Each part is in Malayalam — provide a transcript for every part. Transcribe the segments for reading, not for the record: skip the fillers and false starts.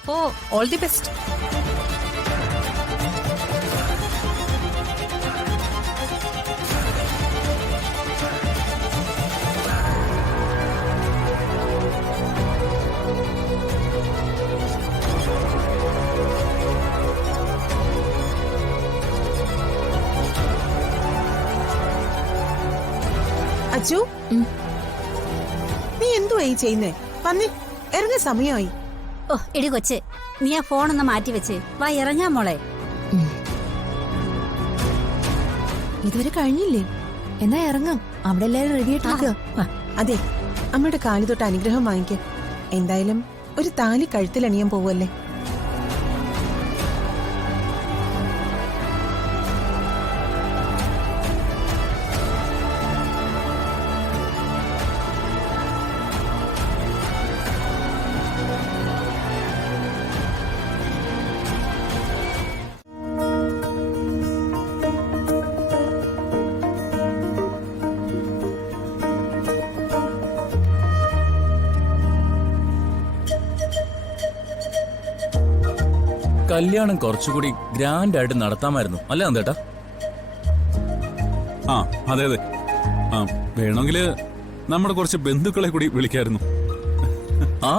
അപ്പോ ഓൾ ദി ബെസ്റ്റ്. അച്ചു, നീ എന്തുവാ ഈ ചെയ്യുന്നേ? വന്നേ, ഇറങ്ങ സമയമായി. ഓ എടി കൊച്ച്, നീ ആ ഫോണൊന്ന് മാറ്റി വെച്ച് വാ, ഇറങ്ങാൻ മോളെ. ഇതുവരെ കഴിഞ്ഞില്ലേ? എന്നാ ഇറങ്ങാം, അവിടെ എല്ലാരും റെഡി ആയിട്ടിരിക്കുക. അതെ, അമ്മയുടെ കാലി തൊട്ട് അനുഗ്രഹം വാങ്ങിക്ക. എന്തായാലും ഒരു താലി കഴുത്തിലണിയാൻ പോവല്ലേ. കല്യാണം കുറച്ചുകൂടി ഗ്രാൻഡ് ആയിട്ട് നടത്താമായിരുന്നു അല്ലേ അന്തേട്ടാ? ആ അതെ അതെ, ആ വേണമെങ്കില് നമ്മുടെ കുറച്ച് ബന്ധുക്കളെ കൂടി വിളിക്കായിരുന്നു. ആ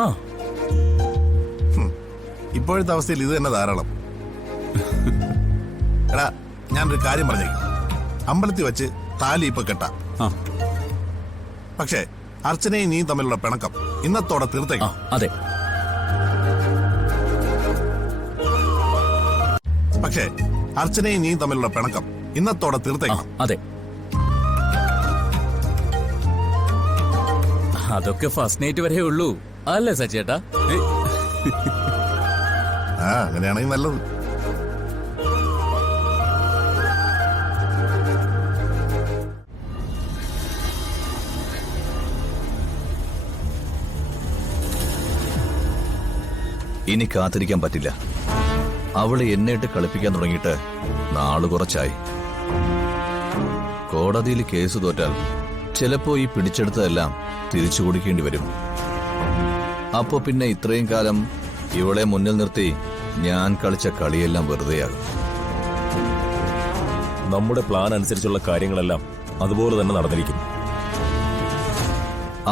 ഇപ്പോഴത്തെ അവസ്ഥയിൽ ഇത് തന്നെ ധാരാളം. എടാ, ഞാനൊരു കാര്യം പറഞ്ഞേക്കും. അമ്പലത്തിൽ വെച്ച് താലി ഇപ്പൊ കെട്ടാം. പക്ഷേ അർച്ചനയും നീ തമ്മിലുള്ള പിണക്കം ഇന്നത്തോടെ തീർത്തേക്കാം. അതെ, പക്ഷേ അർച്ചനയും നീ തമ്മിലുള്ള പിണക്കം ഇന്നത്തോടെ തീർത്തേക്കാം. അതെ, അതൊക്കെ ഫസ്റ്റ് നൈറ്റ് വരെ ഉള്ളൂ അല്ലേ സച്ചേട്ടാ? ആ അങ്ങനെയാണെങ്കിൽ നല്ലത്. ഇനി കാത്തിരിക്കാൻ പറ്റില്ല. അവള് എന്നിട്ട് കളിപ്പിക്കാൻ തുടങ്ങിയിട്ട് നാള് കുറച്ചായി. കോടതിയിൽ കേസ് തോറ്റാൽ ചിലപ്പോ ഈ പിടിച്ചെടുത്തതെല്ലാം തിരിച്ചു കൊടുക്കേണ്ടി വരും. അപ്പോ പിന്നെ ഇത്രയും കാലം ഇവളെ മുന്നിൽ നിർത്തി ഞാൻ കളിച്ച കളിയെല്ലാം വെറുതെയാകും. നമ്മുടെ പ്ലാൻ അനുസരിച്ചുള്ള കാര്യങ്ങളെല്ലാം അതുപോലെ തന്നെ നടന്നിരിക്കും.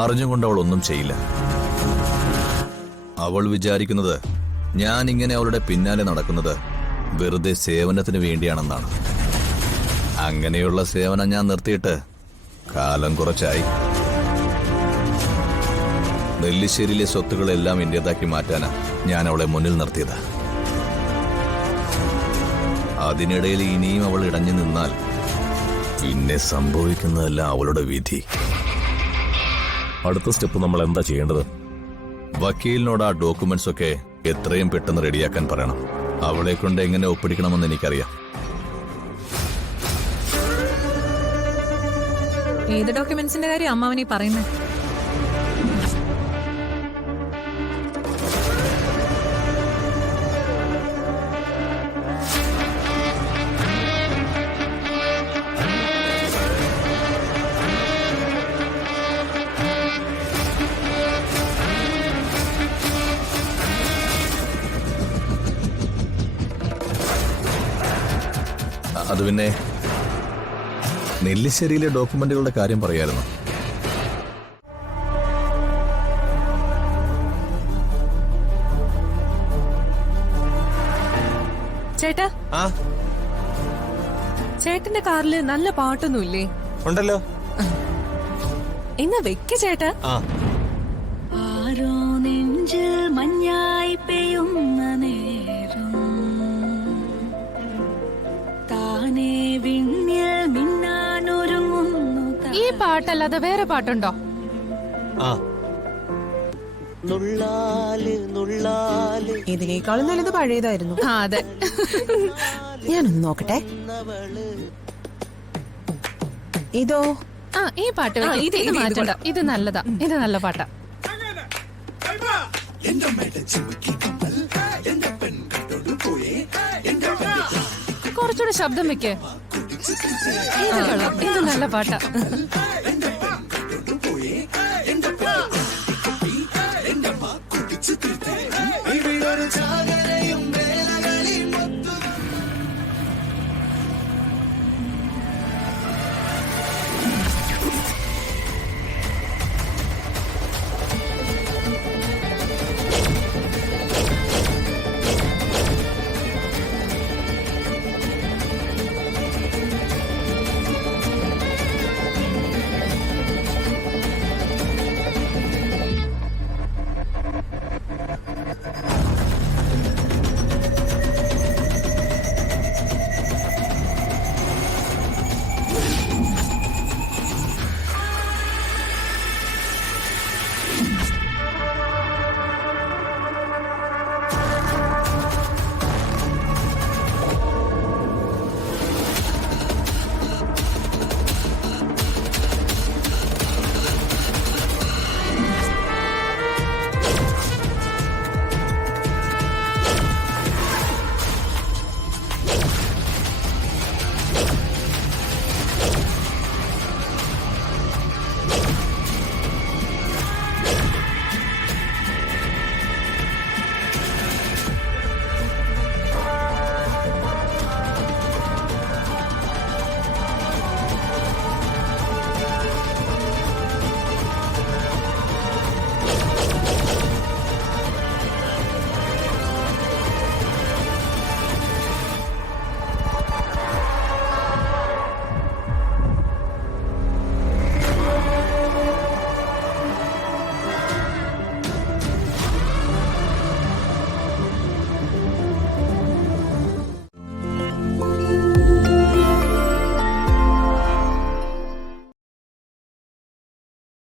അറിഞ്ഞുകൊണ്ട് അവൾ ഒന്നും ചെയ്യില്ല. അവൾ വിചാരിക്കുന്നത് ഞാൻ ഇങ്ങനെ അവളുടെ പിന്നാലെ നടക്കുന്നത് വെറുതെ സേവനത്തിന് വേണ്ടിയാണെന്നാണ്. അങ്ങനെയുള്ള സേവനം ഞാൻ നിർത്തിയിട്ട് കാലം കുറച്ചായി. നെല്ലിശ്ശേരിയിലെ സ്വത്തുക്കളെല്ലാം എന്റേതാക്കി മാറ്റാനാ ഞാൻ അവളെ മുന്നിൽ നിർത്തിയത്. അതിനിടയിൽ ഇനിയും അവൾ ഇടഞ്ഞു നിന്നാൽ പിന്നെ സംഭവിക്കുന്നതല്ല അവളുടെ വിധി. അടുത്ത സ്റ്റെപ്പ് നമ്മൾ എന്താ ചെയ്യേണ്ടത്? വക്കീലിനോട് ആ ഡോക്യുമെന്റ്സ് ഒക്കെ എത്രയും പെട്ടെന്ന് റെഡിയാക്കാൻ പറയണം. അവളെ കൊണ്ട് എങ്ങനെ ഒപ്പിടിക്കണമെന്ന് എനിക്കറിയാം. ഏത് ഡോക്യുമെന്റ്സിന്റെ കാര്യം അമ്മാവനീ പറയുന്നത്? അത് പിന്നെ നെല്ലിശ്ശേരിയിലെ ഡോക്യുമെന്റുകളുടെ കാര്യം പറയായിരുന്നു. ചേട്ടാ, ചേട്ടന്റെ കാറില് നല്ല പാട്ടൊന്നുമില്ലേ? ഉണ്ടല്ലോ. എന്നാ വെക്ക ചേട്ടാ. ആരോ നെഞ്ചിൽ മഞ്ഞായി പെയ്യുന്ന നേരം താനേ വിണ്ണിൽ മിന്നാനൊരുങ്ങുന്നു. ഈ പാട്ടല്ലാതെ വേറെ പാട്ടുണ്ടോ? ഇതിനേക്കാളും നല്ലത് പഴയതായിരുന്നു. അതെ. ഞാനൊന്ന് നോക്കട്ടെ. ഇതോ? ഈ പാട്ട് ഇത് മാറ്റണ്ട. ഇത് നല്ലതാ, ഇത് നല്ല പാട്ടാ. കുറച്ചുകൂടെ ശബ്ദം വെക്ക്. ഇത് കൊള്ളാം, ഇത് നല്ല പാട്ടാ.